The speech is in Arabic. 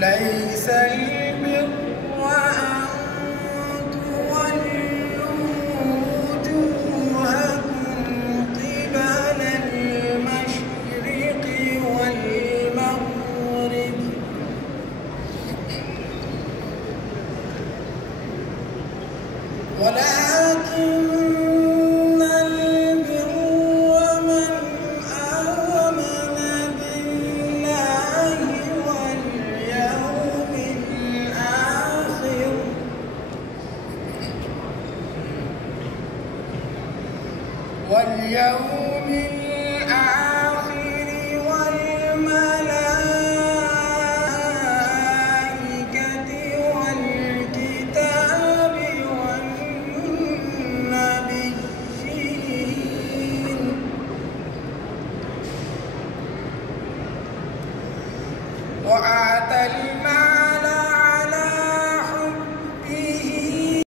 ليس البر أن تولوا وجوهكم قبل المشرق والمغرب ولكن البر من آمن بالله واليوم الآخر والملائكة والكتاب والنبيين وآتى